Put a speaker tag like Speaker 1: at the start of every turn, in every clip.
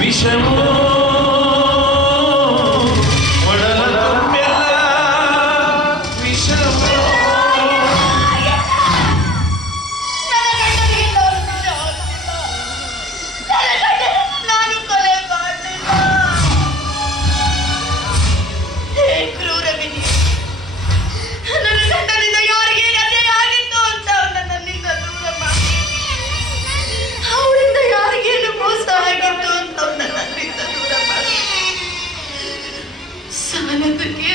Speaker 1: Više mu ಸಾಲದಕ್ಕೆ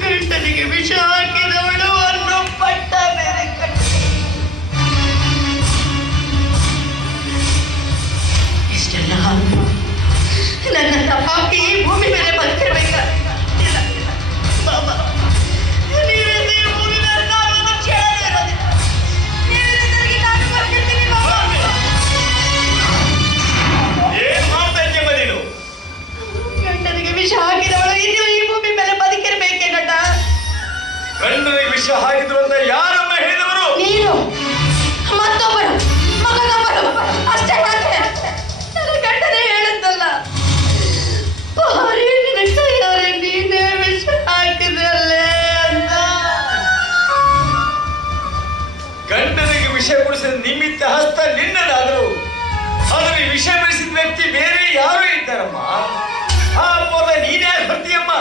Speaker 1: ಗಂಡನಿಗೆ ವಿಷ ಹಾಕಿದವಳು ಅನ್ನೋ ಪಟ್ಟ ಬೇರೆ ಕಟ್ಟಿ ಇಷ್ಟೆಲ್ಲ ಆದ್ರೂ ನನ್ನ ತಪ್ಪಾಗಿ ಈ ಭೂಮಿ ಮೇಲೆ ವಿಷ
Speaker 2: ಹಾಕಿದ್ರು ಅಂತ ಯಾರಮ್ಮ ಹೇಳಿದವರು?
Speaker 1: ನೀನು. ಮತ್ತೊಬ್ಬರು. ಮಗನೊಬ್ಬರು. ಅಷ್ಟೇ ಮಾತ್ರ. ನನ್ನ ಗಂಡನೇ ಹೇಳುತ್ತಲ್ಲ. ಭಾರಿ ಕೈಯಾರೆ ನೀನೇ ವಿಷ ಹಾಕಿದ್ರಲ್ಲೇ ಅಂತ.
Speaker 2: ಗಂಡನಿಗೆ ವಿಷ ಕುಡಿಸಿದ ನಿಮಿತ್ತ ಹಸ್ತ ನಿನ್ನದಾದರು. ಅದನ್ನು ವಿಷ ಬೆಳೆಸಿದ ವ್ಯಕ್ತಿ ಬೇರೆ ಯಾರು ಇದ್ದಾರಮ್ಮ? ಆ ಅಪೋದ ನೀನೇ ಬರ್ತೀಯಮ್ಮ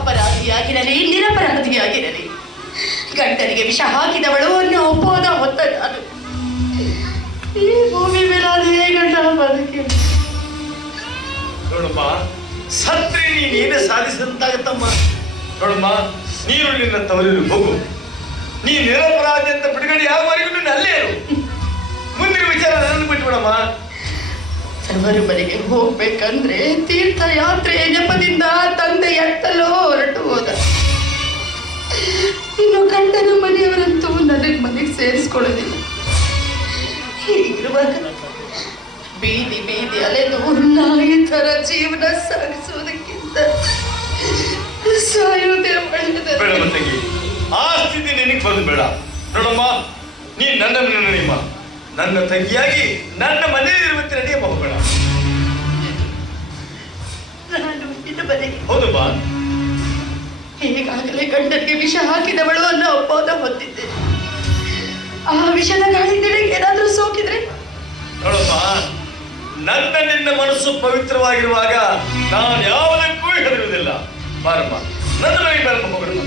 Speaker 1: ಅಪರಾಧಿಯಾಗಿರಲಿ, ನಿರಪರಾಧಿಯಾಗಿರಲಿ. ಗಂಟನಿಗೆ ವಿಷ ಹಾಕಿದವಳು ಅನ್ನ ಒಪ್ಪೋದ ಹೊತ್ತ ನಾನು ಈ ಭೂಮಿ ಮೇಲೆ ಅದೇ ಗಂಡ ಬದುಕಿ
Speaker 2: ನೋಡಮ್ಮ, ಸತ್ರೆ ನೀನೇ ಸಾಧಿಸಿದಂತಾಗತ್ತಮ್ಮ ನೋಡಮ್ಮ, ನೀನು ನಿನ್ನ ತವರಿರು ಹೋಗು. ನೀ ನಿರಪರಾಧಿ ಅಂತ ಬಿಡುಗಡೆ ಯಾವವರೆಗೂ ನೀನು ಅಲ್ಲೇ ಇರು. ಮುಂದಿನ ವಿಚಾರ ನನ್ನ ಬಿಟ್ಬಿಡಮ್ಮ
Speaker 1: ಮನೆಗೆ ಹೋಗ್ಬೇಕಂದ್ರೆ ತೀರ್ಥಯಾತ್ರೆ ನೆಪದಿಂದ ತಂದೆ ಎತ್ತಲೋ ಹೊರಟು ಹೋದ. ಇನ್ನು ಗಂಡನ ಮನೆಯವರಂತೂ ನನಗೆ ಮನೆಗೆ ಸೇರಿಸ್ಕೊಳ್ಳೋದಿಲ್ಲ. ಹೀಗಿರುವಾಗ ಬೀದಿ ಬೀದಿ ಅಲೆದು ನಾಯಿ ಥರ ಜೀವನ ಸಾಗಿಸುವುದಕ್ಕಿಂತ ಸಾಯುವುದೇ ಒಳ್ಳೆಯದು
Speaker 2: ಆ ಸ್ಥಿತಿ ನಿನಗೆ ಬಂದು ಬೇಡ. ನೋಡಮ್ಮ ನೀ ನನ್ನ ನನ್ನ ನಿಮ್ಮ. ನನ್ನ ತಂಗಿಯಾಗಿ ನನ್ನ ಮನೆಯಲ್ಲಿರುವಂತೆ ನಡೆಯಬಹುಗಳ ಹೌದು
Speaker 1: ನಾನು ಹೌದು
Speaker 2: ಬಾ.
Speaker 1: ಈಗಾಗಲೇ ಗಂಡನಿಗೆ ವಿಷ ಹಾಕಿದವಳು ಅನ್ನೋ ಅಪವಾದ ಹೊತ್ತಿದ್ದೆ ಆ ವಿಷದ ಗಾಳಿ ಏನಾದರೂ ಸೋಕಿದ್ರೆ?
Speaker 2: ನೋಡಪ್ಪ ನನ್ನ ನಿನ್ನ ಮನಸ್ಸು ಪವಿತ್ರವಾಗಿರುವಾಗ ನಾನು ಯಾವುದಕ್ಕೂ ಹೆದರುವುದಿಲ್ಲ. ಬಾರಮ್ಮ. ನನ್ನ ಮನೆಗೆ ಬಾರಮ್ಮ ಹೋಗೋಣ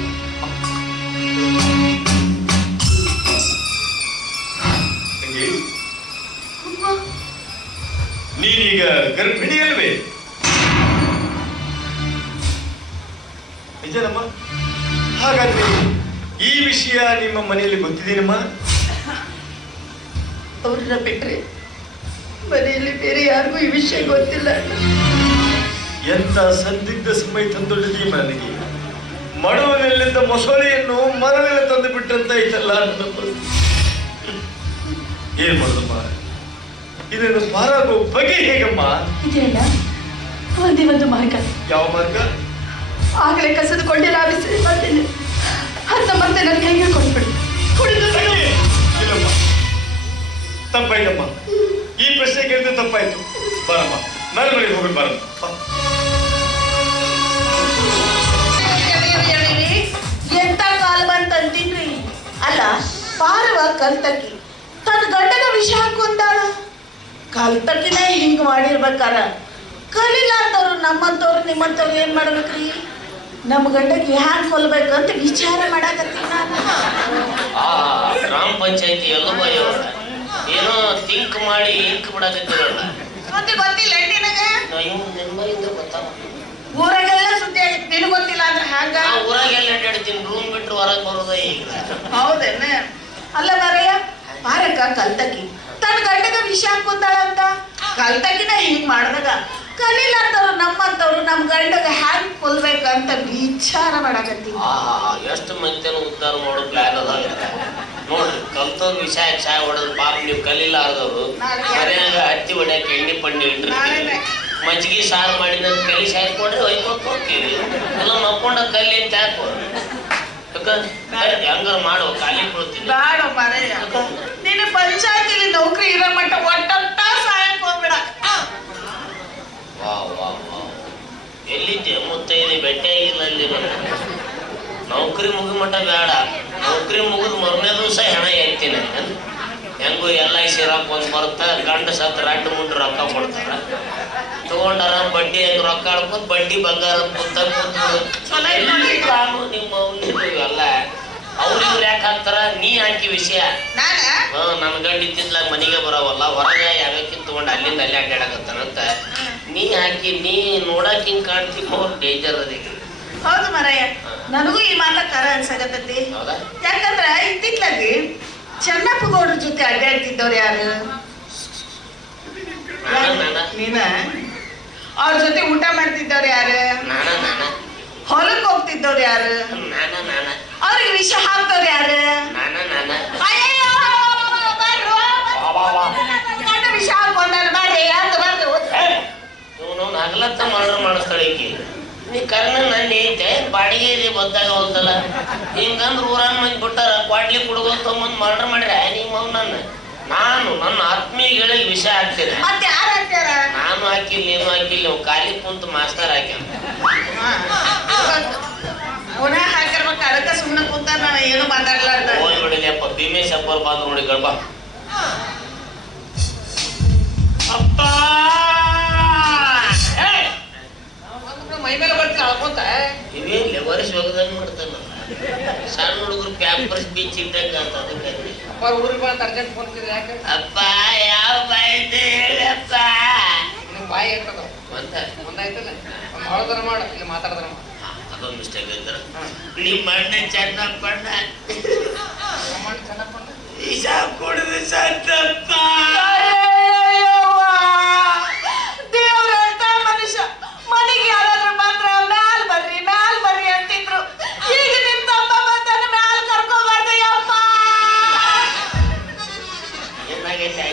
Speaker 2: ನೀನೀಗ ಗರ್ಭಿಣಿ ಅಲ್ವೇ ನಿಜನಮ್ಮ? ಹಾಗಾದ್ರೆ ಈ ವಿಷಯ ನಿಮ್ಮ ಮನೆಯಲ್ಲಿ ಗೊತ್ತಿದ್ದೀನಮ್ಮ
Speaker 1: ಅವ್ರನ್ನ ಬಿಟ್ರೆ ಮನೆಯಲ್ಲಿ ಬೇರೆ ಯಾರಿಗೂ ಈ ವಿಷಯ ಗೊತ್ತಿಲ್ಲ.
Speaker 2: ಎಂತ ಸಂದಿಗ್ಧ ಸಮಯ ತಂದೊಳ್ಳಿದೀಮ ನನಗೆ? ಮಡುವಿನಲ್ಲಿದ್ದ ಮೊಸಳೆಯನ್ನು ಮರಳಿನ ತಂದು ಬಿಟ್ಟಂತ ಐತಲ್ಲ. ಏನ್ ಮಾಡೋದಮ್ಮ? ಇದನ್ನು ಮಾರಾಗುವ ಬಗೆ ಹೇಗಮ್ಮ?
Speaker 1: ಇದೆಯಲ್ಲ? ಒಂದೇ ಒಂದು ಮಾರ್ಗ.
Speaker 2: ಯಾವ ಮಾರ್ಗ?
Speaker 1: ಆಗಲೇ ಕಸದುಕೊಂಡೆ ಲಾಭಿಸಿ ಬರ್ತೇನೆ ಅಂತ ಮತ್ತೆ ನನ್ನ ಕೈಗೆ ಕೊಟ್ಬಿಡಿ.
Speaker 2: ತಪ್ಪಾಯ್ತಮ್ಮ. ಈ ಪ್ರಶ್ನೆ ಕೇಳಿದ್ರೆ ತಪ್ಪಾಯ್ತು. ಬಾರಮ್ಮ. ನಾನು ಮನೆಗೆ ಹೋಗೋಣ ಬಾರಮ್ಮ.
Speaker 1: ಎಂತ ಕಾಲ ಬಂತಂತೀನ್ರಿ
Speaker 3: ಪಾರವ ಕಲ್ತಕ್ಕಿ ತನ್ನ ಗಂಡನ ವಿಷ ಹಾಕೊಂಡಾಳ ಕಲ್ತಕ್ಕಿನೇ ಹಿಂಗೆ ಮಾಡಿರ್ಬೇಕಾರ? ಕಲಿಲಾರ್ದವ್ರು ನಮ್ಮಂತವ್ರು ನಿಮ್ಮಂತವ್ರು ಏನು ಮಾಡ್ಬೇಕ್ರಿ? ನಮ್ಮ ಗಂಡಕ್ಕೆ ಹ್ಯಾಂಗ್ ಕೊಲ್ಬೇಕಂತ ವಿಚಾರ ಮಾಡಾಕತ್ತೀನಿ ನಾನು.
Speaker 4: ಆ ಗ್ರಾಮ ಪಂಚಾಯತಿ ಇವ್ರ ಏನೋ ತಿಂಕ್ ಮಾಡಿ ಇಂಕ್ ಬಿಡಾಕತ್ತಿರಲ್ಲ
Speaker 3: ಮತ್ತೆ ಗೊತ್ತಿಲ್ಲ ನಿನಗೆ?
Speaker 4: ನೆಮ್ಮದಿಯಿಂದ ಗೊತ್ತಾಗ
Speaker 3: ಊರಾಗೆಲ್ಲ ಸುದ್ದಿ ಆಗಿತ್ತು. ನಿನಗೆ ಗೊತ್ತಿಲ್ಲ ಅಂದ್ರೆ ಹ್ಯಾಂಗ?
Speaker 4: ಊರಾಗೆಲ್ಲ ಅಡ್ಡಾಡ್ತೀನಿ. ರೂಮ್ ಬಿಟ್ಟು ಹೊರಗೆ ಬರೋದ ಈಗ
Speaker 3: ಹೌದೇನ? ಅಲ್ಲ ಬಾರಯ್ಯ ಬಾರಕ್ಕ ಕಲ್ತಕ್ಕಿ. ತನ್ನ ಗಂಡಗ ವಿಷ ಹಾಕೊಂತಾಳ ಅಂತ? ಕಲ್ತಕ್ಕಿನ ಹಿಂಗ್ ಮಾಡಿದಾಗ. ಕಲಿಲಾರ್ದವ್ರು ನಮ್ಮಂತವ್ರು ನಮ್ ಗಂಡಗ ಹ್ಯಾಂಗ್ ಕೊಲ್ಬೇಕಂತ ವಿಚಾರ ಮಾಡಕತ್ತೀವಿ
Speaker 4: ಆ ಎಷ್ಟು ಮಂದಿನ ಉದ್ಧಾರ ಮಾಡೋ ಪ್ಲಾನ್ ಅದ ನೋಡ್ರಿ ಕಲ್ತೋದ್ ವಿಷ ಚಾಯ್ ಹೊಡೆದ್ ಪಾಪ ನೀವು ಕಲಿಲಾರ್ದವ್ರು ಮನೆಯಾಗ ಹತ್ತಿ ಹೊಡ್ಯಾಕ ಎಣ್ಣೆ ಪಣ್ಣಿ ಇಟ್ಟಿರ್ತೀವಿ ಮಜ್ಜಿಗೆ ಸಾರು ಮಾಡಿದ ಕಲಿ ಸಾಯ್ಕೊಂಡ್ರೆ ಒಯ್ಕೊತ್ ಹೋಗ್ತೀವಿ. ಎಲ್ಲ ಮಕ್ಕೊಂಡ ಕಲ್ಲಿ ಅಂತ ಹಾಕೋ ಹೆಂಗಾರ ಮಾಡೋ ಖಾಲಿ
Speaker 3: ಕೊಡ್ತೀವಿ ಪಂಚಾಯತಿಲಿ ನೌಕರಿ ಇರೋ ಮಟ್ಟ ಒಟ್ಟೊಟ್ಟ ಸಹಾಯ ಹೋಗ್ಬೇಡ.
Speaker 4: ಎಲ್ಲಿದ್ದೆ? ಮುತ್ತೈದೆ ನಾನು. ನೌಕರಿ ಮುಗಿದ ಮಟ್ಟ ಬೇಡ. ನೌಕರಿ ಮುಗಿದ ಮೊದಲನೇ ದಿವಸ ಹೆಣ ಎತ್ತೀನಿ. ಹೆಂಗು ಎಲ್ಲ ಐ ಸಿ ರೊಕ್ಕ ಒಂದು ಬರುತ್ತ ಗಂಡ ಸತ್ ರಡ್ಡು ಮುಂಡು ರೊಕ್ಕ ಕೊಡ್ತಾರ. ತಗೊಂಡಾರ ಬಡ್ಡಿ ಹೆಂಗ್ ರೊಕ್ಕ ಆಡ್ಕೊತ ಬಡ್ಡಿ ಬಂಗಾರ ಕುಂತ
Speaker 3: ಚಲೋ ಐತ್ ನೋಡಿ.
Speaker 4: ನಿಮ್ಮ ಎಲ್ಲ ಅವ್ರಿವ್ರು ಯಾಕೆ ಹಾಕ್ತಾರ? ನೀ ಹಾಕಿ ವಿಷಯ.
Speaker 3: ನಾನ?
Speaker 4: ಹಾ ನನ್ನ ಗಂಡ ಇತ್ತಿತ್ಲಾಗ ಮನೆಗೆ ಬರೋವಲ್ಲ ಹೊರಗೆ ಯಾವ್ಯಾಕಿನ್ ತಗೊಂಡು ಅಲ್ಲಿಂದ ಅಲ್ಲಿ ಅಡ್ಡಾಡಕತ್ತಾನಂತ ನೀ ಹಾಕಿ ನೀ ನೋಡಕ್ ಹಿಂಗ್ ಕಾಣ್ತಿ ಅವ್ರು ಡೇಂಜರ್ ಅದೀಗ
Speaker 3: ಹೌದು ಮಾರಯ್ಯ ನನಗೂ ಈ ಮಾತ ಕರ ಅನ್ಸಕತ್ತೈತಿ.
Speaker 4: ಹೌದಾ?
Speaker 3: ಯಾಕಂದ್ರ ಇತ್ತಿತ್ಲಾಗಿ ಚೆನ್ನಪ್ಪ ಗೌಡ್ರ ಜೊತೆ ಅಡ್ಡಾಡ್ತಿದ್ದವ್ರು ಯಾರು?
Speaker 4: ನಾನ ನಾನ?
Speaker 3: ನೀನ? ಅವ್ರ ಜೊತೆ ಊಟ ಮಾಡ್ತಿದ್ದವ್ರು ಯಾರು?
Speaker 4: ನಾನ ನಾನ?
Speaker 3: ಹೊಲಕ್ ಹೋಗ್ತಿದ್ದವ್ರು ಯಾರು?
Speaker 4: ನಾನ ನಾನ?
Speaker 3: ಅವ್ರಿಗೆ ವಿಷ ಹಾಕ್ದವ್ರು ಯಾರು? ಬರ್ರೋ, ಗಂಡ ವಿಷ ಹಾಕೊಂಡಾರ ಬರ್ರಿ ಅಂತ ಬಂದು
Speaker 4: ಇವನು ಹಗಲತ್ತ ಮರ್ಡರ್ ಮಾಡಿಸ್ತಾಳೆ ಈಕಿ. ನೀ ಕರ್ನ ನನ್ನ ಐತೆ ಬಾಡಿಗೆ ಇದೆ ಗೊತ್ತಾಗ ಹೋಗ್ತಲ್ಲ. ಹಿಂಗಂದ್ರೆ ಊರಾನ್ ಮಂದಿ ಬಿಟ್ಟಾರ ಕ್ವಾಡ್ಲಿ ತೊಗೊಂಬಂದು ಮರ್ಡರ್ ಮಾಡ್ರೆ ನಿಮ್ಮ ನನ್ನ. ನಾನು ನನ್ನ ಆತ್ಮೀಯ ಗೆಳೆಯ ವಿಷ ಹಾಕ್ತೀನಿ.
Speaker 3: ಮತ್ತೆ ಯಾರು ಹಾಕ್ತಾರ?
Speaker 4: ನಾನು ಹಾಕಿಲ್ಲ ನೀನು ಹಾಕಿಲ್ಲ ಖಾಲಿ ಕುಂತು ಮಾಸ್ತರ್ ಹಾಕ್ಯಾನ.
Speaker 3: ಹಾಕಿರ್ಬೇಕು. ಅದಕ್ಕೆ ಸುಮ್ಮನೆ ಕೂತಾರ ನಾನು ಏನು ಮಾತಾಡ್ಲಾರ್ದ.
Speaker 4: ಹೋಗಿ ಬಿಡಿಲಿಯಪ್ಪ ಭೀಮೇಶ್ ಅಪ್ಪರ್ ಬಂದು ನೋಡಿ ಗರ್ಭ ಅಪ್ಪ! ಏಯ್!
Speaker 3: ಮೈ ಮೇಲೆ ಬರ್ತೀನಿ ಅಳ್ಕೊಂತ?
Speaker 4: ಲೆವರ್ಸ್ ಹೋಗದಂಗ್ ಮಾಡ್ತಾನ ಸಣ್ಣ ಹುಡುಗರು ಪ್ಯಾಂಪರ್ಸ್ ಬೀಚ್ ಇದ್ದಂಗ ಅಂತ ಅದಕ್ಕೆ
Speaker 3: ಅಪ್ಪ ಊರಿಗೆ ಬಂದು ಅರ್ಜೆಂಟ್ ಫೋನ್ ಯಾಕೆ?
Speaker 4: ಅಪ್ಪ ಯಾವ ಬಾಯ್ದೆ ಹೇಳಪ್ಪ?
Speaker 3: ಬಾಯಿ ಇರ್ತದ
Speaker 4: ಅಂತ
Speaker 3: ಒಂದಾಯ್ತಲ್ಲ ಒಂದು ಹೊಳದರ ಮಾಡು ಇಲ್ಲಿ ಮಾತಾಡದ್ರ ಮಾಡು.
Speaker 4: ಅದೊಂದು ಮಿಸ್ಟೇಕ್ ಐತರ ನಿಮ್ಮ ಅಣ್ಣ ಚೆನ್ನಪ್ಪಣ್ಣ ವಿಷ ಕುಡಿದು
Speaker 3: ದೇವ್ರಂತ ಮನುಷ್ಯ ಮನೆಗೆ ಯಾರಾದ್ರೂ ಬಂದ್ರ ಮ್ಯಾಲ್ ಬರ್ರಿ ಮ್ಯಾಲ್ ಬರ್ರಿ ಅಂತಿದ್ರು ಈಗ ನಿಮ್ ತಮ್ಮ ಬಂದನ ಮ್ಯಾಲ್ ಕರ್ಕೊಂಬರ್ದ ಯಪ್ಪ
Speaker 4: ಏನಾಗೈತೆ?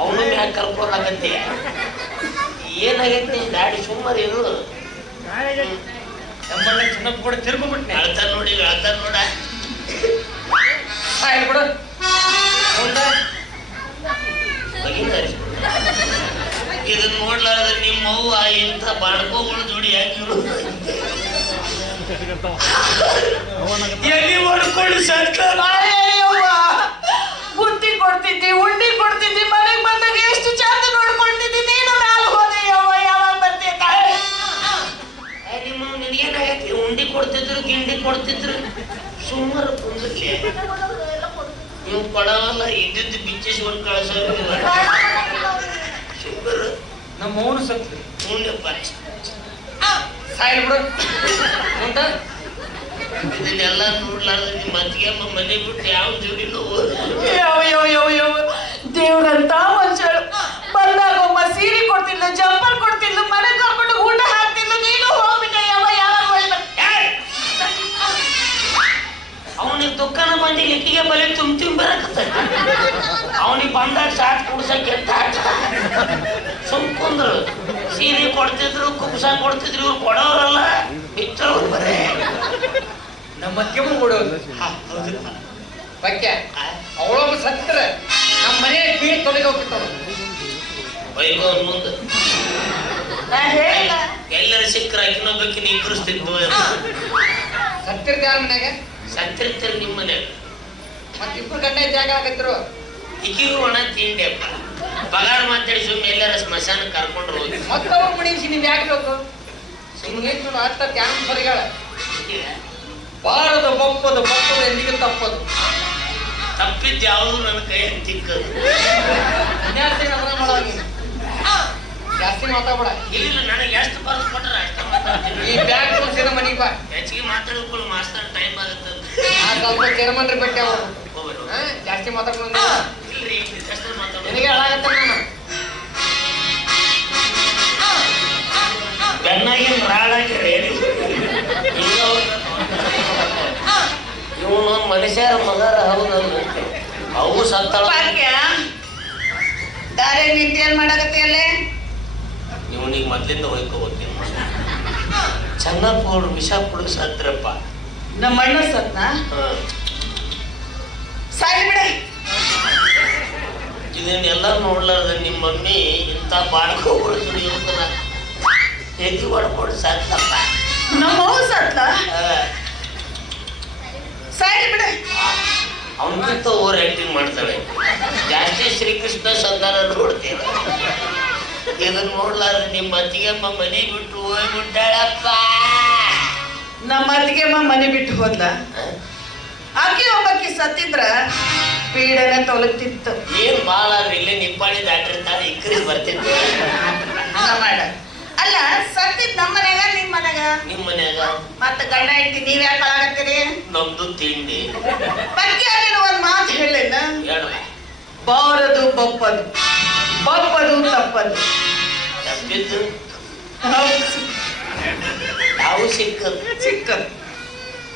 Speaker 4: ಅವನು ಮ್ಯಾಗ ಕರ್ಕೊಳಕತ್ತಿ ಏನಾಗೈತಿ ಗಾಡಿ ಸುಮ್ಮನೆ ಇದು
Speaker 2: ಚಿನ್ನಪ್ಪ ಕೂಡ ತಿರ್ಕೊಂಡ್ಬಿಟ್ನೆ.
Speaker 4: ಅಳ್ತಾನ ನೋಡಿ ಅಳ್ತಾನ ನೋಡ.
Speaker 3: ಆಯ್ತು ಬಿಡು.
Speaker 4: ಇದನ್ನ ನೋಡ್ಲಾರ್ದ ನಿಮ್ಮ ಅವ್ವ ಇಂಥ ಬಾಡ್ಕೋಗಳು ಜೋಡಿ ಹಾಕಿರು ಎಲ್ಲಿ ಹೊಡ್ಕೊಂಡು ಸತ್ತ
Speaker 3: ಬುತ್ತಿ ಕೊಡ್ತಿದ್ದಿ ಉಂಡಿ
Speaker 4: ಕೊಡ್ತಿದ್ರು ಗಿಂಡಿ ಕೊಡ್ತಿದ್ರು. ಸುಮಾರು ಕುಂದಕ್ಕೆ ನೀವು ಕೊಡಲ್ಲ ಇದ್ದಿದ್ದು ಬಿಚ್ಚಿಸ್ಕೊಂಡು ಕಳ್ಸೋದು ಸುಮ್ಮರು
Speaker 2: ನಮ್ಮ ಮೌನ ಸತ್ತು
Speaker 3: ಸಾಯಿಲ್ ಬಿಡು. ಉಂಟ
Speaker 4: ಇದನ್ನೆಲ್ಲ ನೋಡ್ಲಾರ್ದ ನಿಮ್ಮ ಅತ್ತಿಗೆ ಅಮ್ಮ ಮನೆ ಬಿಟ್ಟು ಯಾವ ಜೋಡಿನೂ
Speaker 3: ಯವ್ ಯವ್ ಯವ್ ಯವ್ ದೇವ್ರಂತ ಮನುಷ್ಯಳು. ಬಂದಾಗ ಒಬ್ಬ ಸೀರೆ ಕೊಡ್ತಿಲ್ಲ ಜಂಪರ್ ಕೊಡ್ತಿಲ್ಲ ಮನೆ ಕರ್ಕೊಂಡು
Speaker 4: ಅವನಿಗೆ ದುಃಖನ ಮಂದಿ ಲಿಕ್ಕಿಗೆ ಬಲಿ ತುಂಬ ತುಂಬ ಬರಕತ್ತ ಅವನಿಗೆ ಬಂದಾಗ ಸಾಕ್ ಕುಡ್ಸಕ್ಕೆ ಅಂತ ಸುಮ್ ಕುಂದ್ರು. ಸೀರೆ ಕೊಡ್ತಿದ್ರು ಕುಬ್ಸ ಕೊಡ್ತಿದ್ರು ಇವ್ರು ಕೊಡೋರಲ್ಲ ಬಿಟ್ಟವ್ರು ಬರೇ.
Speaker 2: ನಮ್ಮ ಕೆಮ್ಮು ಕೊಡೋದು.
Speaker 5: ಬಕ್ಕೆ ಅವಳೊಬ್ಬ ಸತ್ರ ನಮ್ಮ ಮನೆ ಬೀಳ್ ತೊಲೆಗೆ ಹೋಗ್ತಿರ್ತಾವ
Speaker 4: ಬೈಗೋ ಮುಂದೆ. ಎಲ್ಲರೂ ಸಿಕ್ಕರ ಇನ್ನೊಬ್ಬಕ್ಕೆ ನೀ ಇಬ್ಬರಿಸ್ತಿದ್ವು
Speaker 5: ಸತ್ತಿರ್ತಾರ ಮನೆಗೆ? ಮನ್ಯಾಗ
Speaker 4: ಸತ್ತಿರ್ತೀರಿ ನಿಮ್ಮ ಮನೆ
Speaker 5: ಮತ್ ಇಬ್ರು ಗಂಡ ಜಾಗ ಆಗತ್ತಿರು
Speaker 4: ಈಗಿಗೂ ಒಣ ತಿಂಡಿ ಅಪ್ಪ. ಪಗಾರ ಮಾತಾಡಿ ಸುಮ್ಮನೆ ಎಲ್ಲರ ಸ್ಮಶಾನ ಕರ್ಕೊಂಡು ಹೋಗಿ.
Speaker 5: ಮತ್ತವ್ರ ಮಣಿಸಿ ನೀವು ಯಾಕೆ ಬೇಕು? ಸುಮ್ಮನೆ ಅಷ್ಟ ತ್ಯಾನ ಸರಿಗಳ. ಬಾರದ ಬಪ್ಪದ ಬಪ್ಪದ ಎಂದಿಗೂ ತಪ್ಪದು.
Speaker 4: ತಪ್ಪಿದ್ದು ಯಾವುದು ನನ್ನ ಕೈ ತಿಕ್ಕದು.
Speaker 5: ಜಾಸ್ತಿ ಜಾಸ್ತಿ ಮಾತಾಡಬೇಡ.
Speaker 4: ಇಲ್ಲ ನನಗೆ ಎಷ್ಟು ಬರ್ದು ಕೊಟ್ಟರೆ ಅಷ್ಟೇ ಮಾತಾಡ್ತೀನಿ.
Speaker 5: ಈ ಬ್ಯಾಗ್ ತೋರಿಸಿದ ಮನೆಗೆ ಬಾ.
Speaker 4: ಹೆಚ್ಚಿಗೆ ಮಾತಾಡ್ಕೊಳ್ಳಿ ಮಾಸ್ತರ್ ಟೈಮ್ ಆಗುತ್ತೆ
Speaker 5: ಸ್ವಲ್ಪ ಚೇರ್ಮನ್ರಿ ಭೇಟಿ ಅವರು.
Speaker 4: ಹೋಗ್ಬರು
Speaker 5: ಜಾಸ್ತಿ ಮಾತಾಡ್ಕೊಂಡು ನಿನಗೆ ಹಾಳಾಗತ್ತೆ ನಾನು
Speaker 4: ಇವನು ಮನುಷ್ಯರ ಮಗರ ಹೌದಲ್ಲ ಅವು ಸತ್ತಾಳ.
Speaker 3: ದಾರಿ ನಿಂತ ಏನ್ ಮಾಡಕತ್ತಿಯಲ್ಲೇ
Speaker 4: ಇವನಿಗೆ ಮೊದ್ಲಿಂದ ಹೊಯ್ಕೋಬೋತೀನಿ ಚೆನ್ನಪ್ಪ ಅವ್ರು ವಿಷ ಕುಡಿಸ್ ಸತ್ರಪ್ಪ
Speaker 3: ನಮ್ಮ ಅಣ್ಣ ಸತ್ನ. ಸಾಯಿ ಬಿಡ.
Speaker 4: ಇದನ್ನೆಲ್ಲ ನೋಡ್ಲಾರ್ದ ನಿಮ್ಮ ಮಮ್ಮಿ ಇಂಥ ಬಾಡ್ಕೋಗಳು ದುಡಿಯೋದನ್ನ ಎದ್ದು ಹೊಡ್ಕೊಂಡು ಸತ್ತಪ್ಪ
Speaker 3: ನಮ್ಮ ಅವ್ವ ಸತ್ಲ
Speaker 4: ಹಾ.
Speaker 3: ಬಿಡ.
Speaker 4: ಅವನಂತ ಓವರ್ ಆಕ್ಟಿಂಗ್ ಮಾಡ್ತಾಳೆ. ಜಾಸ್ತಿ ಶ್ರೀಕೃಷ್ಣ ಸಂಧಾನ ನೋಡ್ತೀರ? ಇದನ್ನ ನೋಡ್ಲಾರ್ದ ನಿಮ್ಮ ಅತ್ತಿಗೆಮ್ಮ ಮನೆ ಬಿಟ್ಟು ಹೋಗ್ಬಿಟ್ಟಾಳಪ್ಪ.
Speaker 3: ನಮ್ಮ ಅತ್ತಿಗೆಮ್ಮ ಮನೆ ಬಿಟ್ಟು ಹೋದ್ಲ.
Speaker 4: ಅಕ್ಕಿ
Speaker 3: ಆಕೆ ಒಬ್ಬಾಕಿ ಸತ್ತಿದ್ರ ಪೀಡನೆ ತೊಲಗ್ತಿತ್ತು.
Speaker 4: ಏನ್ ಬಾಳ ಇಲ್ಲಿ ನಿಪ್ಪಾಣಿ ದಾಟಿರ್ತಾಳೆ ಇಕ್ಕರಿ
Speaker 3: ಹಂಗ ಮಾಡ. ಅಲ್ಲ ಸತ್ತಿದ್ ನಮ್ಮ ಮನ್ಯಾಗ ನಿಮ್ ಮನ್ಯಾಗ
Speaker 4: ನಿಮ್ಮ ಮನ್ಯಾಗ
Speaker 3: ಮತ್ತ ಗಂಡ ಇಟ್ಟಿ ನೀವ್ ಯಾಕೆ ಕಳಾಗತ್ತೀರಿ
Speaker 4: ನಮ್ದು ತಿಂಡಿ.
Speaker 3: ಬಗ್ಗೆ ಅಲ್ಲಿನ ಒಂದ್ ಮಾತು ಹೇಳಿಲ್ಲ
Speaker 4: ಹೇಳ
Speaker 3: ಬಾರದು ಬಪ್ಪದು. ಬಪ್ಪದು ತಪ್ಪದು.
Speaker 4: ತಪ್ಪಿದ್ದು?
Speaker 3: ಹೌದು,
Speaker 4: ಸಿಕ್ಕದ್?
Speaker 3: ಸಿಕ್ಕದು.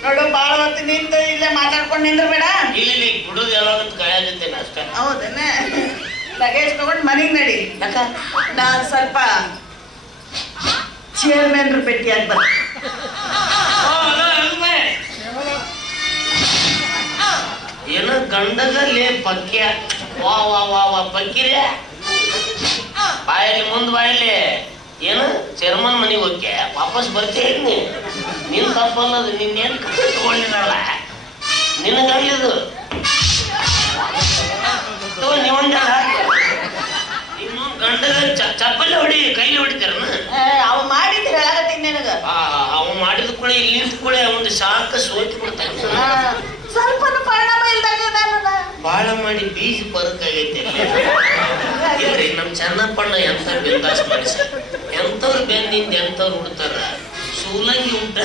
Speaker 3: ನೋಡು ಬಾಳ ಹೊತ್ತು ನಿಂತು ಇಲ್ಲೇ ಮಾತಾಡ್ಕೊಂಡು ನಿಂದ್ರ ಬೇಡ
Speaker 4: ಇಲ್ಲಿ ನೀ ಬಿಡುದು ಯಾವಾಗಂತ ಕಳೆದಿದ್ದೇನೆ ಅಷ್ಟೇ.
Speaker 3: ಹೌದೇನೆ. ಲಗೇಜ್ ತಗೊಂಡು ಮನೆಗೆ ನಡಿ.
Speaker 4: ಅಕ್ಕ
Speaker 3: ನಾನು ಸ್ವಲ್ಪ ಚೇರ್ಮನ್ ಭೇಟಿಯಾಗಿ ಬರ್ತೀನಿ
Speaker 4: ಏನ ಗಂಡದಲ್ಲಿ ಪಕ್ಕಿ ವಾ ವಾ ವಾ ವಾ ಪಕ್ಕಿರ್ಯ ಬಾಯಲ್ಲಿ ಮುಂದ್ ಬಾಯಲ್ಲಿ ಏನು? ಚೇರ್ಮನ್ ಮನೆಗೆ ಹೋಗಿ ವಾಪಸ್ ಬರ್ತೀನಿ ನಿನ್ನ ತಪ್ಪಲ್ಲದು ನಿನ್ನೇನ್ ತಗೊಂಡಿರಲ್ಲ ನಿನಗಲ್ಲಿದು ನೀವೊಂದ ಇನ್ನೊಂದು ಗಂಡದ ಚಪ್ಪಲಿ ಹೊಡಿ ಕೈಲಿ ಹೊಡಿತಾರನ?
Speaker 3: ಅವ ಮಾಡಿದ್ ಹೇಳಾಕತ್ತೀನಿ ನಿನಗ.
Speaker 4: ಅವ ಮಾಡಿದ ಕೂಡ ಇಲ್ಲಿ ಕೂಡ ಒಂದು ಶಾಖ ಸೋತಿ ಬಿಡ್ತಾನೆ
Speaker 3: ಸ್ವಲ್ಪ ಪರಿಣಾಮ
Speaker 4: ಬಾಳ ಮಾಡಿ ಬೀಜ ಬದುಕಾಗೈತೆ ಇಲ್ರಿ ನಮ್ ಚೆನ್ನಪ್ಪಣ್ಣ ಎಂತ ಬಿಂದಾಸ್ ಮನುಷ್ಯ ಎಂತವ್ರು ಬೆನ್ನಿಂದ ಎಂತವ್ರು ಹುಡ್ತಾರ ಸೂಲಂಗಿ ಹುಟ್ಟ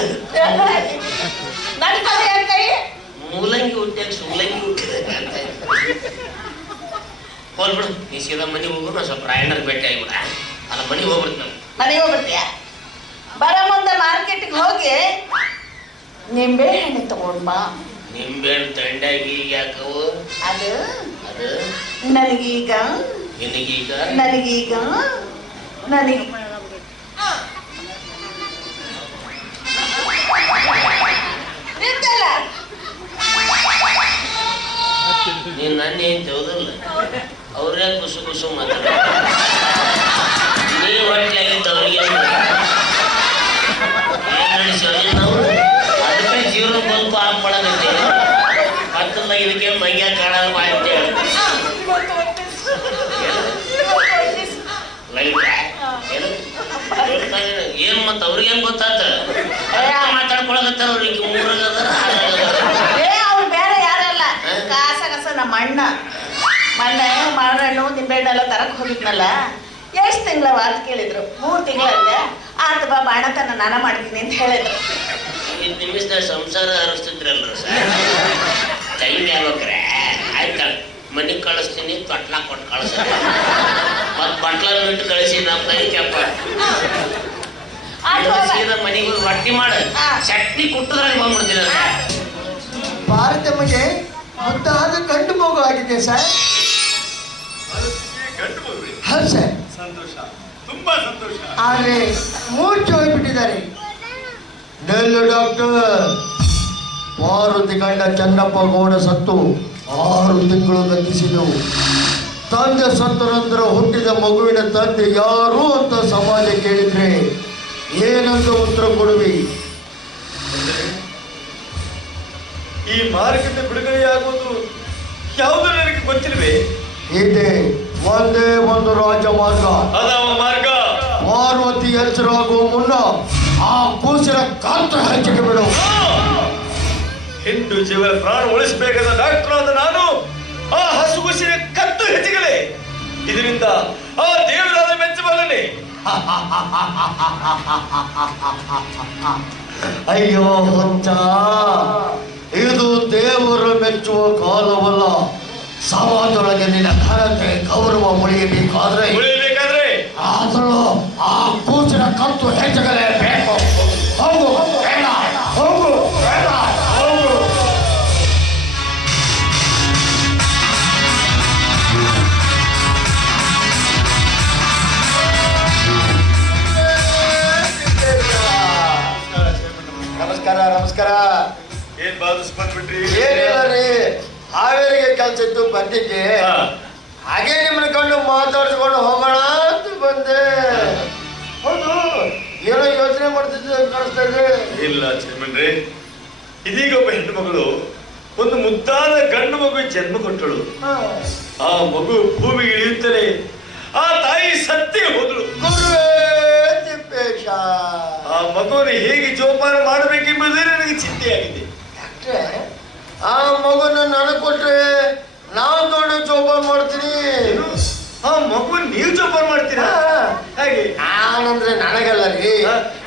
Speaker 3: ನನ್ ಕಡೆ ಏನ್ ಕೈ
Speaker 4: ಮೂಲಂಗಿ ಹುಟ್ಟ್ಯಾಗ ಸೂಲಂಗಿ ಹುಟ್ಟಿದ ಹೋಲ್ಬಿಡು ನೀ ಸೀದಾ ಮನೆಗೆ ಹೋಗು ನಾ ಸ್ವಲ್ಪ ರಾಯಣ್ಣರ್ ಭೇಟಿ ಆಗಿಬಿಡ ಅಲ್ಲ ಮನೆಗೆ ಹೋಗ್ಬಿಡ್ತು ನಾವು
Speaker 3: ಮನೆಗೆ ಹೋಗ್ಬಿಡ್ತೀಯ ಬರ ಮುಂದೆ ಮಾರ್ಕೆಟ್ಗೆ ಹೋಗಿ ನಿಂಬೆ ಹಣ್ಣು ತಗೊಂಡ್ ಬಾ
Speaker 4: ನಿಂಬೆಹಣ್ಣು ತಂಡಾಗಿ ಯಾಕವು?
Speaker 3: ಅದು?
Speaker 4: ಅದು?
Speaker 3: ನನಗೀಗ?
Speaker 4: ನಿನಗೀಗ?
Speaker 3: ನನಗೀಗ? ನನಗೆ
Speaker 4: ನೀನ್ ನನ್ನ ಏನ್ ಹೌದಲ್ಲ ಅವ್ರೇ ಕುಸು ಕುಸು ಮಾತಾಡ. ನೀ ಹೊಟ್ಟೆಯಾಗಿದ್ದ ಅವ್ರಿಗೆ ಏನ್ ನಡೆಸಿ ನಾವು ಅದಕ್ಕೆ ಜೀವನ ಬಲ್ಪ್ ಹಾಕ್ಕೊಳಗತ್ತೆ ಪಕ್ಕದಾಗ ಇದಕ್ಕೆ ಮೈಯ ಕಾಣಲ್ಲ ಲೈಟ್ ಏನು? ಮತ್ತ ಅವ್ರಿಗೇನ್ ಗೊತ್ತಾತ? ಮಾತಾಡ್ಕೊಳಕತ್ತಾರ ಅವ್ರಿಗೆ ಮೂರಾಗ ಅದಾರ ಆರಾಗ ಅದಾರ.
Speaker 3: ಅವ್ರು ಬೇರೆ ಯಾರಲ್ಲ? ಕಾಸ ಕಸ ನಮ್ಮ ಅಣ್ಣ. ಮೊನ್ನೆ ಮಾರಣ್ಣು ನಿಂಬೆಹಣ್ಣೆಲ್ಲ ತರಕ್ ಹೋಗಿದ್ನಲ್ಲ. ಎಷ್ಟು ತಿಂಗಳ ವಾರ ಕೇಳಿದ್ರು? ಮೂರು ತಿಂಗಳ ಆತ ಬಾ ಬಾಣತನ ನಾನ ಮಾಡ್ತೀನಿ ಅಂತ ಹೇಳಿದ್ರು.
Speaker 4: ನಿಮಿಷದ ಸಂಸಾರ ಹರಿಸ್ತಿದ್ರಲ್ಲ ಸರ್. ಟೈಮ್ ಯಾವಾಗ್ರೆ ಆಯ್ತಾ? ಮನೆಗೆ ಕಳಿಸ್ತೀನಿ ತೊಟ್ಲ ಕೊಟ್ಟು ಕಳಿಸ್ತೀನಿ. ಮತ್ತು ಬಟ್ಲ ಬಿಟ್ಟು ಕಳಿಸಿ ನಮ್ಮ ಕೈ ಕೆಪ್ಪ
Speaker 3: ಆತು ಹೋಗ.
Speaker 4: ಸೀದಾ ಮನೆಗೆ ರೊಟ್ಟಿ ಮಾಡು.
Speaker 3: ಹಾ.
Speaker 4: ಚಟ್ನಿ ಕುಟ್ಟದ್ರಾಗ ಬಂದ್ಬಿಡ್ತೀನಿ
Speaker 6: ಭಾರತಮ್ಮಗೆ ಮುದ್ದಾದ ಗಂಡು ಮಗು ಆಗಿದೆ ಸರ್? ಹೌದು ಸರ್.
Speaker 2: ಸಂತೋಷ. ತುಂಬಾ ಸಂತೋಷ.
Speaker 6: ಆದರೆ ಮೂರ್ಛೆ ಹೋಗ್ಬಿಟ್ಟಿದ್ದಾರೆ. ನೆಲ್ಲು ಡಾಕ್ಟರ್. ಪಾರ್ವತಿ ಗಂಡ ಚನ್ನಪ್ಪ ಗೌಡ ಸತ್ತು ಆರು ತಿಂಗಳು ಗತಿಸಿದವು. ತಂದೆ ಸತ್ತ ನಂತರ ಹುಟ್ಟಿದ ಮಗುವಿನ ತಂದೆ ಯಾರು ಅಂತ ಸಮಾಜ ಕೇಳಿದ್ರೆ ಏನಂತ ಉತ್ತರ ಕೊಡುವಿ?
Speaker 2: ಈ ಮಾರುಕಟ್ಟೆ ಬಿಡುಗಡೆಯಾಗುವುದು ಯಾವುದು ನನಗೆ ಗೊತ್ತಿಲ್ವೇ
Speaker 6: ಇದೆ ಒಂದೇ ಒಂದು ರಾಜಮಾರ್ಗ.
Speaker 2: ಮಾರ್ಗ.
Speaker 6: ಪಾರ್ವತಿ ಎಚ್ಚರಾಗುವ ಮುನ್ನ ಆ ಕೂಸಿನ ಕಾಂತ ಹಂಚಿಕೆ ಬಿಡು.
Speaker 2: ಹೆಣ್ಣು ಜೀವ ಪ್ರಾಣ ಉಳಿಸಬೇಕಾದ ಡಾಕ್ಟರ್ ಆದ ನಾನು ಆ ಹಸುಗುಸಿನ ಕತ್ತು ಹೆಚ್ಚಿಗಲೇ. ಇದರಿಂದ ಆ ದೇವರಾದ ಮೆಚ್ಚಬಲ್ಲನೆ
Speaker 6: ಅಯ್ಯೋ ಹುಚ್ಚ. ಇದು ದೇವರು ಮೆಚ್ಚುವ ಕಾಲವಲ್ಲ. ಸಮಾಜದೊಳಗೆ ನಿನ್ನ ಘನತೆ ಗೌರವ ಉಳಿಯಬೇಕಾದ್ರೆ
Speaker 2: ಉಳಿಯಬೇಕಾದ್ರೆ.
Speaker 6: ಆದರೂ ಆ ಕೂಸಿನ ಕತ್ತು ಹೆಚ್ಚಗಲೇ ಏನಿಲ್ಲ ರೀ ಹಾವೇರಿಗೆ ಕೆಲಸ ಇತ್ತು ಬಂದಿದ್ದೆ. ಹಾಗೆ ನಿಮ್ಮನ್ನ ಕಂಡು ಮಾತಾಡ್ಸ್ಕೊಂಡು ಹೋಗೋಣ ಅಂತ ಬಂದೆ. ಹೌದು ಏನೋ ಯೋಚನೆ ಮಾಡ್ತಿದ್ದೆ ಕಾಣಿಸ್ತಾ ಇದೆ.
Speaker 2: ಇಲ್ಲ ಚೇರ್ಮನ್ರೇ ಇದೀಗ ಒಬ್ಬ ಹೆಣ್ಣು ಮಗಳು ಒಂದು ಮುದ್ದಾದ ಗಂಡು ಮಗು ಜನ್ಮ ಕೊಟ್ಟಳು. ಆ ಮಗು ಭೂಮಿಗೆ ಇಳಿಯುತ್ತಲೇ ಆ ತಾಯಿ ಸತ್ತೇ ಹೋದಳು. ಆ ಮಗುವನ್ನು ಹೇಗೆ ಜೋಪಾನ ಮಾಡಬೇಕೆಂಬುದೇ ನನಗೆ ಚಿಂತೆಯಾಗಿದೆ.
Speaker 6: ಡಾಕ್ಟ್ರೆ, ಆ ಮಗುನ ನನಗೆ ಕೊಟ್ರೆ ನಾವು ದೊಡ್ಡ ಜೋಪಾನ ಮಾಡ್ತೀನಿ?
Speaker 2: ಆ ಮಗು ನೀವು ಜೋಪಾನ ಮಾಡ್ತೀರಾ. ಹಾಗೆ?
Speaker 6: ನಾನಂದ್ರೆ ನನಗಲ್ಲ ರೀ.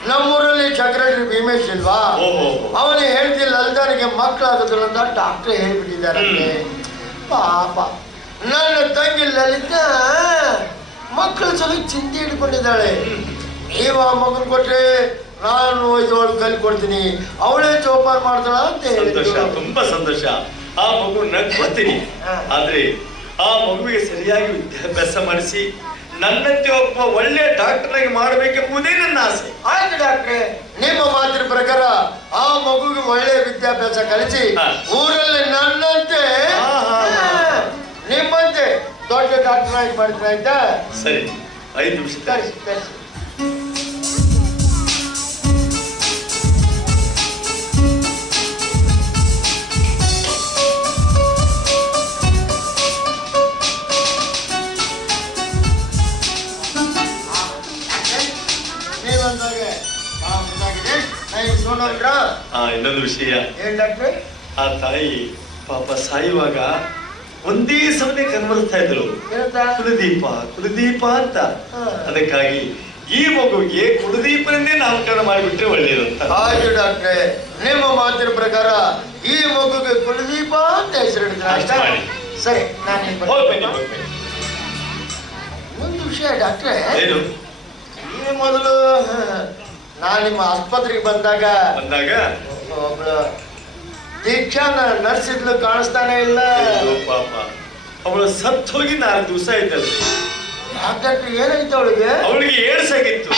Speaker 6: ನಮ್ಮೂರಲ್ಲಿ ಸೆಕ್ರೆಟರಿ ಭೀಮೇಶ್ ಇಲ್ವಾ? ಅವನು ಹೇಳ್ತಿಲ್ಲ ಅಲ್ದಾರಿಗೆ ಮಕ್ಕಳಾಗುದಿಲ್ಲ ಅಂತ ಡಾಕ್ಟರ್ ಹೇಳ್ಬಿಟ್ಟಿದ್ದಾರೆ ಪಾಪ. ನನ್ನ ತಂಗಿ ಲಲಿತ ಮಕ್ಕಳ ಸಲ ಚಿಂತೆ ಹಿಡ್ಕೊಂಡಿದ್ದಾಳೆ. ನೀವು ಆ ಮಗನ್ ಕೊಟ್ರೆ ನಾನು ಒಯ್ದವಳು ಕಲಿ ಕೊಡ್ತೀನಿ. ಅವಳೇ ಜೋಪಾನ ಮಾಡ್ತಾಳ ಅಂತ
Speaker 2: ಸಂತೋಷ ತುಂಬಾ ಸಂತೋಷ. ಆ ಮಗು ಕೊಡ್ತೀನಿ
Speaker 6: ಆದರೆ
Speaker 2: ಆದ್ರೆ ಆ ಮಗುವಿಗೆ ಸರಿಯಾಗಿ ವಿದ್ಯಾಭ್ಯಾಸ ಮಾಡಿಸಿ ನನ್ನಂತೆ ಒಬ್ಬ ಒಳ್ಳೆ ಡಾಕ್ಟರ್ ಆಗಿ ಮಾಡಬೇಕೆಂಬುದೇ ನನ್ನ ಆಸೆ.
Speaker 6: ಆಯ್ತು ಡಾಕ್ಟ್ರೆ. ನಿಮ್ಮ ಮಾತಿನ ಪ್ರಕಾರ ಆ ಮಗುಗೆ ಒಳ್ಳೆ ವಿದ್ಯಾಭ್ಯಾಸ ಕಲಿಸಿ ಊರಲ್ಲಿ ನನ್ನಂತೆ ನಿಮ್ಮಂತೆ ದೊಡ್ಡ ಡಾಕ್ಟರ್ ಆಗಿ ಮಾಡ್ತಾ ಆಯ್ತಾ
Speaker 2: ಸರಿ ಐದು ನಿಮಿಷ ಇನ್ನೊಂದು ವಿಷಯ. ಆ ತಾಯಿ ಪಾಪ ಸಾಯುವಾಗ ಒಂದೇ ಸಮನೆ ಕನ್ವರ್ಸ್ತಾ ಇದ್ರು ಕುಲದೀಪ ಕುಲದೀಪ ಅಂತ. ಅದಕ್ಕಾಗಿ ಈ ಮಗುವಿಗೆ ಕುಲದೀಪನನ್ನೇ ನಾಮಕರಣ ಮಾಡಿಬಿಟ್ರೆ ಒಳ್ಳೆಯದು ಅಂತ.
Speaker 6: ಆಯ್ತು ಡಾಕ್ಟ್ರೆ. ನಿಮ್ಮ ಮಾತಿನ ಪ್ರಕಾರ ಈ ಮಗುಗೆ ಕುಲದೀಪ ಅಂತ
Speaker 2: ಮಾಡಿ.
Speaker 6: ಸರಿ ನಾನು
Speaker 2: ಹೋಗ್ ಹೋಗ್.
Speaker 6: ಒಂದು ವಿಷಯ ಡಾಕ್ಟ್ರೆ.
Speaker 2: ಏನು?
Speaker 6: ಮೊದಲು ನಾನು ನಿಮ್ಮ ಆಸ್ಪತ್ರೆಗೆ ಬಂದಾಗ
Speaker 2: ಬಂದಾಗ?
Speaker 6: ಒಬ್ಳು ದೀಕ್ಷಾನ ನರ್ಸ್ ಇದ್ಲು ಕಾಣಿಸ್ತಾನೆ ಇಲ್ಲ.
Speaker 2: ಪಾಪ. ಅವಳು ಸತ್ತು ಹೋಗಿ ನಾಲ್ಕು ದಿವಸ ಆಯ್ತಲ್ಲ.
Speaker 6: ಯಾಕಂದ್ರೆ ಏನಾಯ್ತು ಅವಳಿಗೆ?
Speaker 2: ಅವಳಿಗೆ ಏಡ್ಸ್ ಆಗಿತ್ತು.